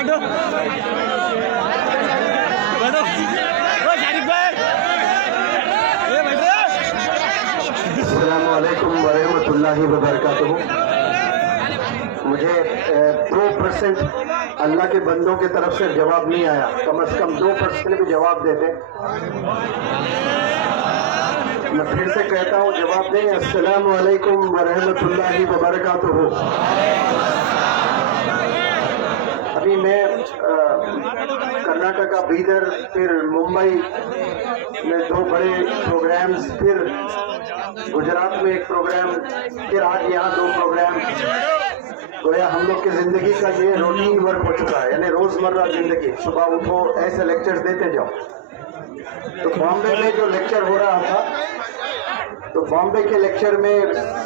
बैठो बैठो ओ शारिक भाई ये बैठो। अस्सलामु अलैकुम वरहमतुल्लाहि वबरकातुहू। मुझे 2% अल्लाह के बंदों की तरफ से जवाब नहीं आया, कम से कम 2% भी जवाब देते। मैं फिर से कहता हूँ, जवाब दें। अस्सलामु अलैकुम वरहमतुल्लाहि वबरकातुहू। अभी मैं कर्नाटका, बीदर, फिर मुंबई में 2 बड़े प्रोग्राम्स, फिर गुजरात में एक प्रोग्राम, फिर आज यहाँ 2 प्रोग्राम। गोया हम लोग की जिंदगी का ये रूटीन वर्क हो चुका है, यानी रोजमर्रा जिंदगी। सुबह उठो, ऐसे लेक्चर्स देते जाओ। तो बॉम्बे में जो लेक्चर हो रहा था, तो बॉम्बे के लेक्चर में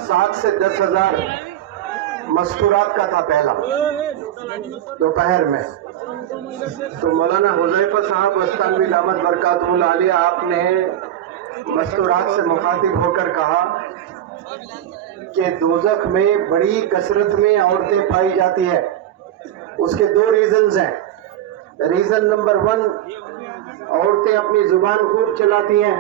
7 से 10 हज़ार मस्तूरात का था पहला, दोपहर में। तो मौलाना हुज़ैफा साहब अस्तानवी दामत बरकातुहुल आलिया, आपने मस्तूरात से मुखातिब होकर कहा कि दोज़ख में बड़ी कसरत में औरतें पाई जाती है। उसके 2 रीजंस हैं। रीजन नंबर 1, औरतें अपनी जुबान खूब चलाती हैं,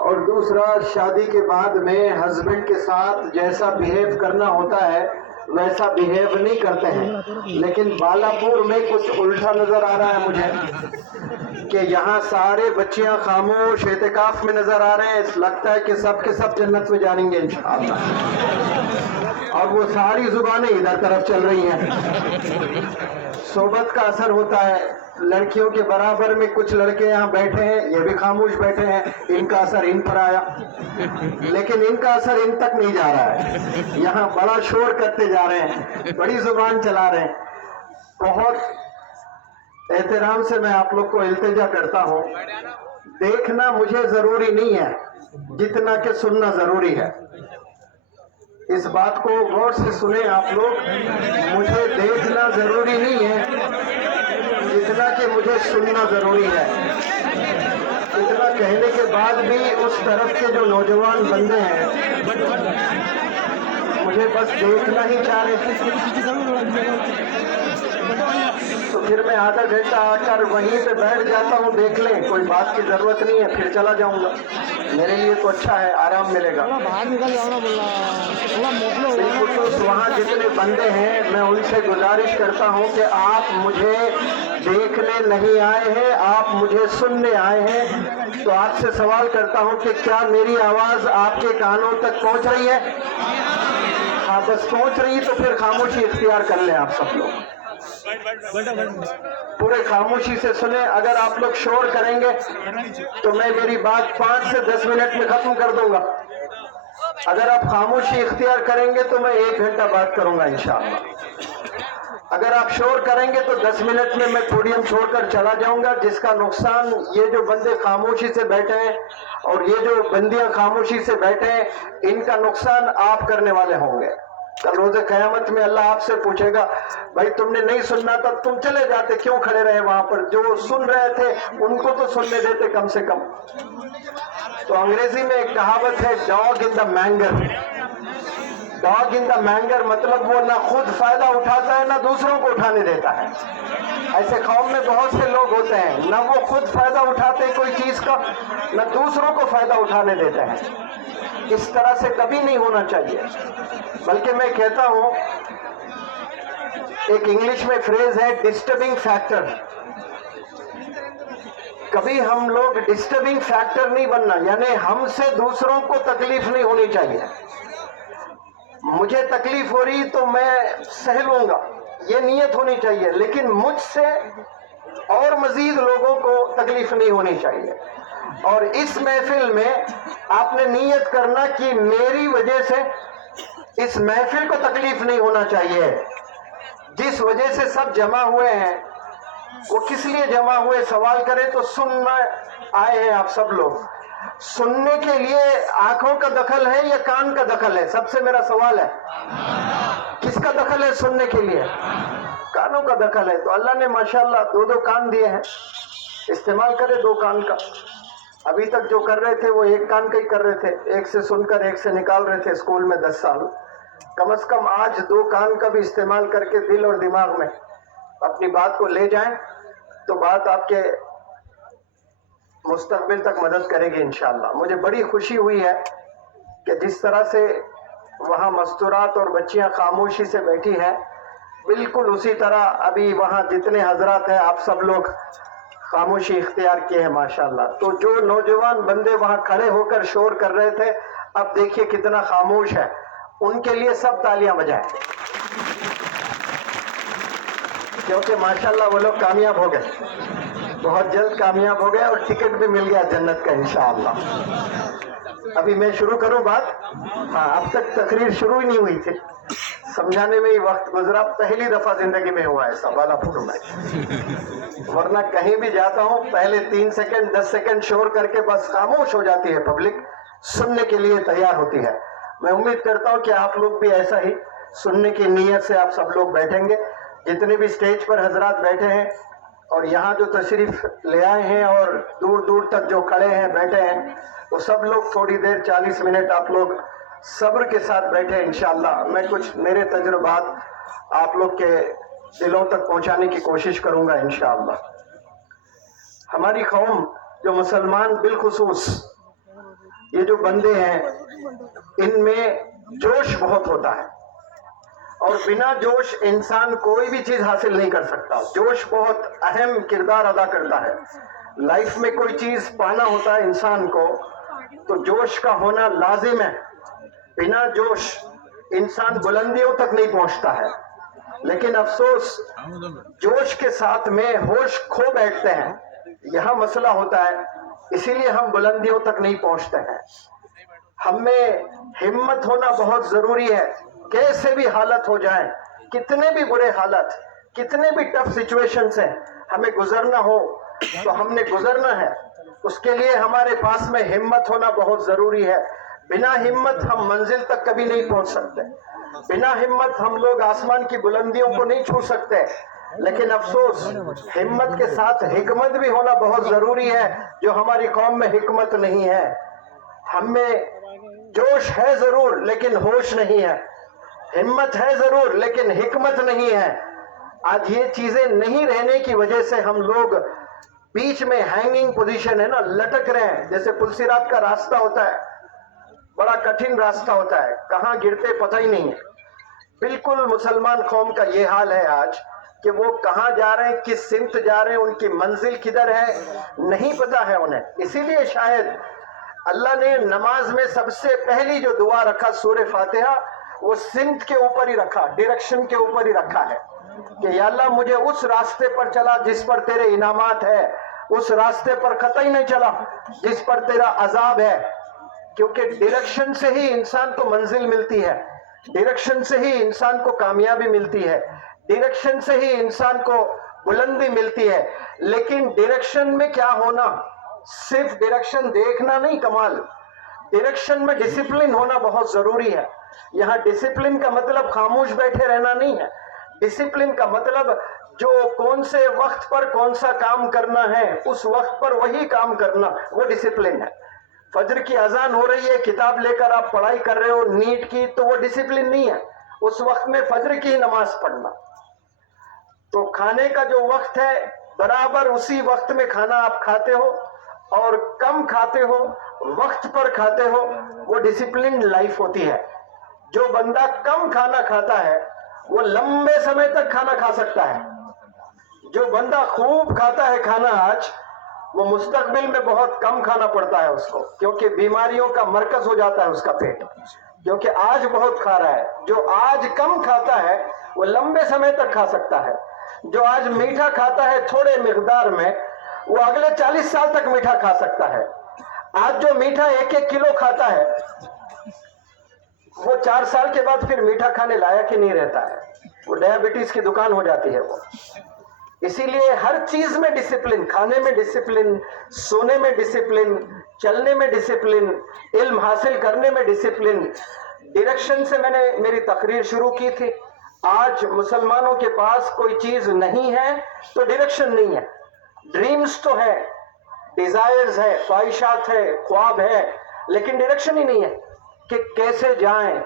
और दूसरा, शादी के बाद में हस्बैंड के साथ जैसा बिहेव करना होता है वैसा बिहेव नहीं करते हैं। लेकिन बालापुर में कुछ उल्टा नजर आ रहा है मुझे, कि यहाँ सारे बच्चियां खामोश एतिकाफ में नजर आ रहे हैं। लगता है कि सब के सब जन्नत में जाएंगे इंशाअल्लाह, और वो सारी जुबानें इधर तरफ चल रही हैं। सोबत का असर होता है। लड़कियों के बराबर में कुछ लड़के यहाँ बैठे हैं, ये भी खामोश बैठे हैं, इनका असर इन पर आया, लेकिन इनका असर इन तक नहीं जा रहा है। यहाँ बड़ा शोर करते जा रहे हैं, बड़ी जुबान चला रहे हैं। बहुत एहतराम से मैं आप लोग को इल्तिजा करता हूँ, देखना मुझे जरूरी नहीं है जितना कि सुनना जरूरी है। इस बात को गौर से सुने आप लोग। मुझे देखना जरूरी नहीं है जितना कि मुझे सुनना जरूरी है। इतना कहने के बाद भी उस तरफ के जो नौजवान बंदे हैं मुझे बस देखना ही चाह रहे थे। तो फिर मैं आधा घंटा आकर वहीं पे बैठ जाता हूँ, देख लें, कोई बात की जरूरत नहीं है, फिर चला जाऊंगा। मेरे लिए तो अच्छा है, आराम मिलेगा। तो वहाँ जितने बंदे हैं, मैं उनसे गुजारिश करता हूँ कि आप मुझे देखने नहीं आए हैं, आप मुझे सुनने आए हैं। तो आपसे सवाल करता हूँ कि क्या मेरी आवाज आपके कानों तक पहुँच रही है? हाँ, बस पहुँच रही है तो फिर खामोशी इख्तियार कर लें आप सब लोग। पूरे खामोशी से सुने। अगर आप लोग शोर करेंगे तो मैं मेरी बात 5 से 10 मिनट में खत्म कर दूंगा। अगर आप खामोशी इख्तियार करेंगे तो मैं 1 घंटा बात करूंगा इंशाअल्लाह। अगर आप शोर करेंगे तो 10 मिनट में मैं पोडियम छोड़कर चला जाऊंगा, जिसका नुकसान ये जो बंदे खामोशी से बैठे हैं और ये जो बंदियां खामोशी से बैठे हैं, इनका नुकसान आप करने वाले होंगे। कल रोज़े क़यामत में अल्लाह आपसे पूछेगा, भाई तुमने नहीं सुनना था, तुम चले जाते, क्यों खड़े रहे वहां पर? जो सुन रहे थे उनको तो सुनने देते कम से कम। तो अंग्रेजी में एक कहावत है, dog in the manger. Dog in the manger मतलब वो ना खुद फायदा उठाता है ना दूसरों को उठाने देता है। ऐसे कौम में बहुत से लोग होते हैं, ना वो खुद फायदा उठाते हैं कोई चीज का, ना दूसरों को फायदा उठाने देते हैं। इस तरह से कभी नहीं होना चाहिए। बल्कि मैं कहता हूं, एक इंग्लिश में फ्रेज है, डिस्टर्बिंग फैक्टर। कभी हम लोग डिस्टर्बिंग फैक्टर नहीं बनना, यानी हमसे दूसरों को तकलीफ नहीं होनी चाहिए। मुझे तकलीफ हो रही तो मैं सह लूंगा, ये नीयत होनी चाहिए, लेकिन मुझसे और मजीद लोगों को तकलीफ नहीं होनी चाहिए। और इस महफिल में आपने नीयत करना कि मेरी वजह से इस महफिल को तकलीफ नहीं होना चाहिए। जिस वजह से सब जमा हुए हैं वो किस लिए जमा हुए, सवाल करें तो सुनना आए हैं आप सब लोग। सुनने के लिए आंखों का दखल है या कान का दखल है? सबसे मेरा सवाल है, किसका दखल है सुनने के लिए? कानों का दखल है। तो अल्लाह ने माशाअल्लाह 2-2 कान दिए हैं, इस्तेमाल करें 2 कान का। अभी तक जो कर रहे थे वो 1 कान का ही कर रहे थे, एक से सुनकर एक से निकाल रहे थे स्कूल में 10 साल। कम से कम आज 2 कान का भी इस्तेमाल करके दिल और दिमाग में اپنی بات کو لے جائیں تو بات آپ کے مستقبل تک مدد کرے گی انشاءاللہ. مجھے بڑی خوشی ہوئی ہے کہ جس طرح سے وہاں مستورات اور بچیاں خاموشی سے بیٹھی ہیں، بالکل اسی طرح ابھی وہاں جتنے حضرات ہیں آپ سب لوگ خاموشی اختیار کیے ہیں ماشاءاللہ. تو جو نوجوان بندے وہاں کھڑے ہو کر شور کر رہے تھے، اب دیکھیے کتنا خاموش ہے. ان کے لیے سب تالیاں بجائیں، کیونکہ ماشاءاللہ وہ لوگ کامیاب ہو گئے، بہت جلد کامیاب ہو گئے اور ٹکٹ بھی مل گیا جنت کا انشاءاللہ. ابھی میں شروع کروں بات؟ ہاں، اب تک تقریر شروع ہی نہیں ہوئی تھی، سمجھانے میں ہی وقت گزرا. پہلی دفعہ زندگی میں ہوا ایسا بالا پور میں، ورنہ کہیں بھی جاتا ہوں پہلے 3 سیکنڈ 10 سیکنڈ شور کر کے بس خاموش ہو جاتی ہے پبلک، سننے کے لیے تیار ہوتی ہے. میں امید کرتا ہوں کہ آپ لوگ بھی ایسا ہی سننے کی نیت سے آپ سب لوگ بیٹھیں گے. جتنے بھی سٹیج پر حضرات بیٹھے ہیں اور یہاں جو تشریف لے آئے ہیں اور دور دور تک جو کھڑے ہیں بیٹھے ہیں، وہ سب لوگ تھوڑی دیر 40 منٹ آپ لوگ صبر کے ساتھ بیٹھے انشاءاللہ. میں کچھ میرے تجربات آپ لوگ کے دلوں تک پہنچانے کی کوشش کروں گا انشاءاللہ. ہماری قوم جو مسلمان بالخصوص یہ جو بندے ہیں، ان میں جوش بہت ہوتا ہے اور بنا جوش انسان کوئی بھی چیز حاصل نہیں کر سکتا. جوش بہت اہم کردار ادا کرتا ہے. لائف میں کوئی چیز پانا ہوتا ہے انسان کو تو جوش کا ہونا لازم ہے. بنا جوش انسان بلندیوں تک نہیں پہنچتا ہے. لیکن افسوس جوش کے ساتھ میں ہوش کھو بیٹھتے ہیں، یہاں مسئلہ ہوتا ہے. اسی لیے ہم بلندیوں تک نہیں پہنچتے ہیں. ہم میں ہمت ہونا بہت ضروری ہے. کیسے بھی حالت ہو جائیں، کتنے بھی برے حالت، کتنے بھی ٹف سچویشن سے ہمیں گزرنا ہو تو ہم نے گزرنا ہے. اس کے لیے ہمارے پاس میں ہمت ہونا بہت ضروری ہے. بنا ہمت ہم منزل تک کبھی نہیں پہنچ سکتے. بنا ہمت ہم لوگ آسمان کی بلندیوں کو نہیں چھو سکتے. لیکن افسوس ہمت کے ساتھ حکمت بھی ہونا بہت ضروری ہے، جو ہماری قوم میں حکمت نہیں ہے. ہم میں جوش ہے ضرور لیکن ہوش نہیں ہے، ہمت ہے ضرور لیکن حکمت نہیں ہے. آج یہ چیزیں نہیں رہنے کی وجہ سے ہم لوگ بیچ میں ہینگنگ پوزیشن ہے نا، لٹک رہے ہیں. جیسے پلسیرات کا راستہ ہوتا ہے، بڑا کٹھن راستہ ہوتا ہے، کہاں گرتے پتہ ہی نہیں ہے. بالکل مسلمان قوم کا یہ حال ہے آج کہ وہ کہاں جا رہے ہیں، کس سمت جا رہے ہیں، ان کی منزل کدھر ہے نہیں پتا ہے انہیں. اسی لیے شاید اللہ نے نماز میں سب سے پہلی جو دعا رکھا سورہ فاتحہ، وہ سمت کے اوپر ہی رکھا، ڈائریکشن کے اوپر ہی رکھا ہے کہ یا اللہ مجھے اس راستے پر چلا جس پر تیرے انعامات ہے، اس راستے پر قطعی نہیں چلا جس پر تیرا عذاب ہے. کیونکہ ڈائریکشن سے ہی انسان کو منزل ملتی ہے، ڈائریکشن سے ہی انسان کو کامیابی ملتی ہے، ڈائریکشن سے ہی انسان کو بلندی ملتی ہے. لیکن ڈائریکشن میں کیا ہونا، صرف ڈائریکشن دیکھنا نہیں کمال، ڈائریکشن میں ڈسپلن ہونا بہت ضروری ہے. یہاں ڈسپلن کا مطلب خاموش بیٹھے رہنا نہیں ہے. ڈسپلن کا مطلب جو کون سے وقت پر کون سا کام کرنا ہے اس وقت پر وہی کام کرنا، وہ ڈسپلن ہے. فجر کی اذان ہو رہی ہے، کتاب لے کر آپ پڑھائی کر رہے ہو نیٹ کی، تو وہ ڈسپلن نہیں ہے. اس وقت میں فجر کی نماز پڑھنا. تو کھانے کا جو وقت ہے برابر اسی وقت میں کھانا آپ کھاتے ہو اور کم کھاتے ہو، وقت پر کھاتے ہو، وہ ڈسپلن لائف ہوتی ہے. جو بندہ کم کھانا کھاتا ہے وہ لمبے سمے تک کھانا کھا سکتا ہے. جو بندہ خوب کھاتا ہے کھانا آج، وہ مستقبل میں بہت کم کھانا پڑتا ہے اس کو، کیونکہ بیماریوں کا مرکز ہو جاتا ہے اس کا پیٹ، کیونکہ آج بہت کھا رہا ہے. جو آج کم کھاتا ہے وہ لمبے سمے تک کھا سکتا ہے. جو آج میٹھا کھاتا ہے تھوڑے مقدار میں، وہ اگلے 40 سال تک میٹھا کھا سکتا ہے. آج جو میٹھا 1-1 کلو کھاتا ہے وہ 4 سال کے بعد پھر میٹھا کھانے لائق ہی نہیں رہتا ہے، وہ ڈیابٹیز کی دکان ہو جاتی ہے وہ. اسی لیے ہر چیز میں ڈسپلن، کھانے میں ڈسپلن، سونے میں ڈسپلن، چلنے میں ڈسپلن، علم حاصل کرنے میں ڈسپلن. ڈائریکشن سے میں نے میری تقریر شروع کی تھی. آج مسلمانوں کے پاس کوئی چیز نہیں ہے تو ڈائریکشن نہیں ہے. ڈریمز تو ہے، ڈیزائرز ہے، خواہشات ہے، خواب ہے، لیکن ڈائریکشن ہی نہیں ہے کہ کیسے جائیں،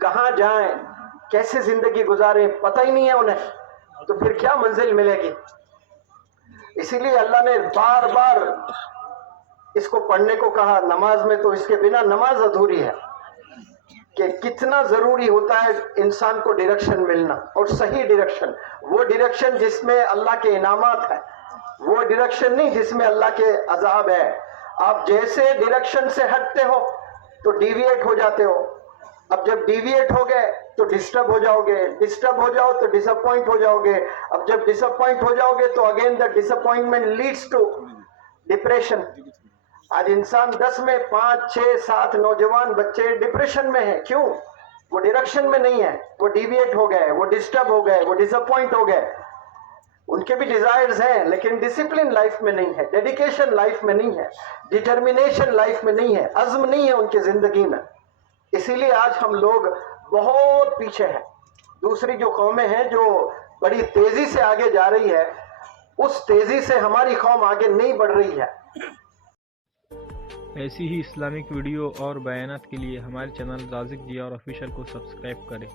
کہاں جائیں، کیسے زندگی گزاریں، پتہ ہی نہیں ہے انہیں. तो फिर क्या मंजिल मिलेगी। इसीलिए अल्लाह ने बार बार इसको पढ़ने को कहा नमाज में, तो इसके बिना नमाज अधूरी है। कि कितना जरूरी होता है इंसान को डायरेक्शन मिलना, और सही डायरेक्शन, वो डायरेक्शन जिसमें अल्लाह के इनामात है, वो डायरेक्शन नहीं जिसमें अल्लाह के अजाब है। आप जैसे डायरेक्शन से हटते हो तो डिविएट हो जाते हो। अब जब डिविएट हो गए तो डिस्टर्ब हो जाओगे, डिस्टर्ब हो जाओ तो डिसअपॉइंट हो जाओगे। अब जब डिसअपॉइंट हो जाओगे तो again the disappointment leads to depression. आज इंसान 10 में 5, 6, 7 नौजवान बच्चे डिप्रेशन में हैं। क्यों? वो डायरेक्शन में नहीं है, वो डिविएट हो गए, वो डिस्टर्ब हो गए, वो डिसअपॉइंट हो गए। उनके भी डिजायर्स हैं लेकिन डिसिप्लिन लाइफ में नहीं है, डेडिकेशन लाइफ में नहीं है, डिटर्मिनेशन लाइफ में नहीं है, अज़्म नहीं है उनकी जिंदगी में। इसीलिए आज हम लोग बहुत पीछे हैं। दूसरी जो कौमें हैं जो बड़ी तेजी से आगे जा रही है, उस तेजी से हमारी कौम आगे नहीं बढ़ रही है। ऐसी ही इस्लामिक वीडियो और बयानात के लिए हमारे चैनल राज़िक जिया और ऑफिशियल को सब्सक्राइब करें।